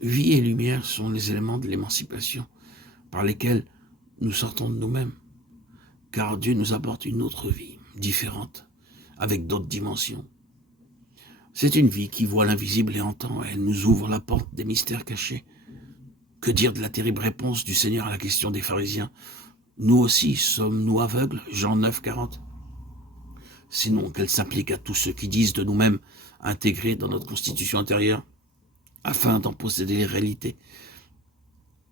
Vie et lumière sont les éléments de l'émancipation par lesquels nous sortons de nous-mêmes, car Dieu nous apporte une autre vie, différente, avec d'autres dimensions. C'est une vie qui voit l'invisible et entend, elle nous ouvre la porte des mystères cachés. Que dire de la terrible réponse du Seigneur à la question des pharisiens? Nous aussi sommes-nous aveugles? Jean 9, 40. Sinon qu'elle s'applique à tous ceux qui disent de nous-mêmes intégrés dans notre constitution intérieure, afin d'en posséder les réalités.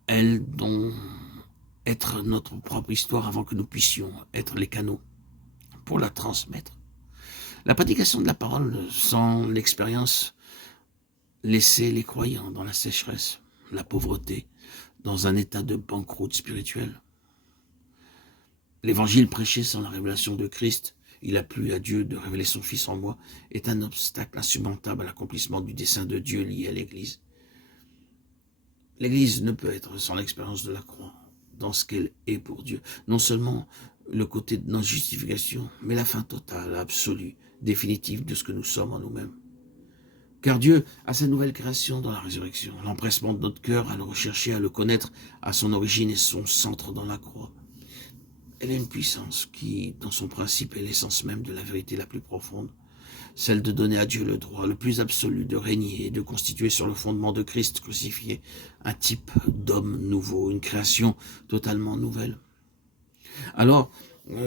Elles dont être notre propre histoire avant que nous puissions être les canaux pour la transmettre. La prédication de la parole sans l'expérience laissait les croyants dans la sécheresse, la pauvreté, dans un état de banqueroute spirituelle. L'évangile prêché sans la révélation de Christ, il a plu à Dieu de révéler son Fils en moi, est un obstacle insurmontable à l'accomplissement du dessein de Dieu lié à l'Église. L'Église ne peut être sans l'expérience de la croix, dans ce qu'elle est pour Dieu. Non seulement le côté de notre justification, mais la fin totale, absolue, définitive de ce que nous sommes en nous-mêmes. Car Dieu a sa nouvelle création dans la résurrection, l'empressement de notre cœur à le rechercher, à le connaître, à son origine et son centre dans la croix. Elle a une puissance qui, dans son principe, est l'essence même de la vérité la plus profonde, celle de donner à Dieu le droit le plus absolu de régner et de constituer sur le fondement de Christ crucifié un type d'homme nouveau, une création totalement nouvelle. Alors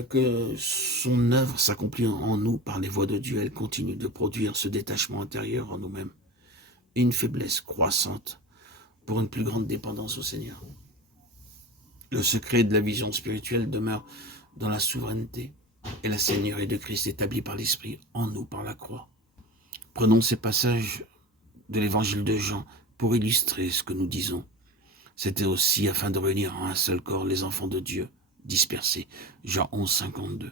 que son œuvre s'accomplit en nous par les voies de Dieu, elle continue de produire ce détachement intérieur en nous-mêmes et une faiblesse croissante pour une plus grande dépendance au Seigneur. Le secret de la vision spirituelle demeure dans la souveraineté et la seigneurie de Christ établie par l'Esprit en nous par la croix. Prenons ces passages de l'évangile de Jean pour illustrer ce que nous disons. C'était aussi afin de réunir en un seul corps les enfants de Dieu dispersés. Jean 11, 52.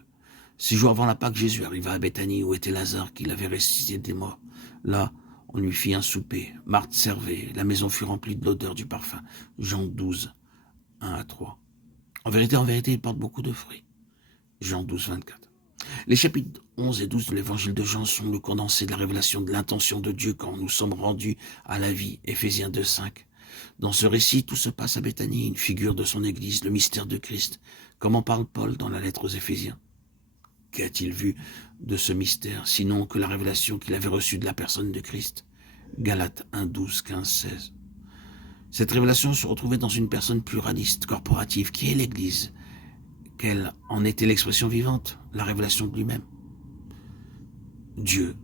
6 jours avant la Pâque, Jésus arriva à Béthanie où était Lazare qu'il avait ressuscité des morts. Là, on lui fit un souper. Marthe servait. La maison fut remplie de l'odeur du parfum. Jean 12, 1 à 3. En vérité, il porte beaucoup de fruits. Jean 12, 24. Les chapitres 11 et 12 de l'évangile de Jean sont le condensé de la révélation de l'intention de Dieu quand nous sommes rendus à la vie. Éphésiens 2, 5. Dans ce récit, tout se passe à Béthanie, une figure de son Église, le mystère de Christ. Comment parle Paul dans la lettre aux Éphésiens? Qu'a-t-il vu de ce mystère, sinon que la révélation qu'il avait reçue de la personne de Christ? Galates 1, 12, 15, 16. Cette révélation se retrouvait dans une personne pluraliste, corporative, qui est l'Église, qu'elle en était l'expression vivante, la révélation de lui-même. Dieu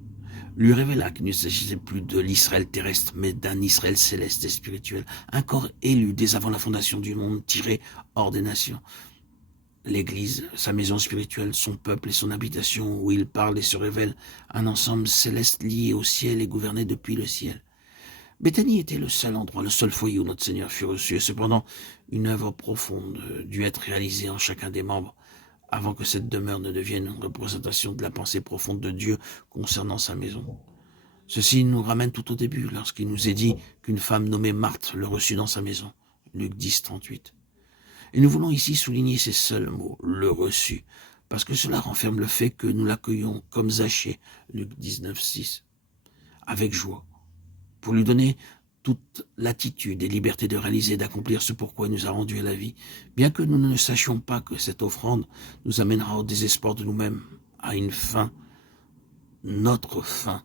lui révéla qu'il ne s'agissait plus de l'Israël terrestre, mais d'un Israël céleste et spirituel, un corps élu dès avant la fondation du monde, tiré hors des nations. L'Église, sa maison spirituelle, son peuple et son habitation, où il parle et se révèle, un ensemble céleste lié au ciel et gouverné depuis le ciel. Béthanie était le seul endroit, le seul foyer où notre Seigneur fut reçu, et cependant, une œuvre profonde dut être réalisée en chacun des membres, avant que cette demeure ne devienne une représentation de la pensée profonde de Dieu concernant sa maison. Ceci nous ramène tout au début, lorsqu'il nous est dit qu'une femme nommée Marthe le reçut dans sa maison. Luc 10, 38. Et nous voulons ici souligner ces seuls mots, le reçu, parce que cela renferme le fait que nous l'accueillons comme Zachée, Luc 19, 6, avec joie, pour lui donner toute latitude et liberté de réaliser et d'accomplir ce pourquoi il nous a rendus à la vie, bien que nous ne sachions pas que cette offrande nous amènera au désespoir de nous-mêmes, à une fin, notre fin,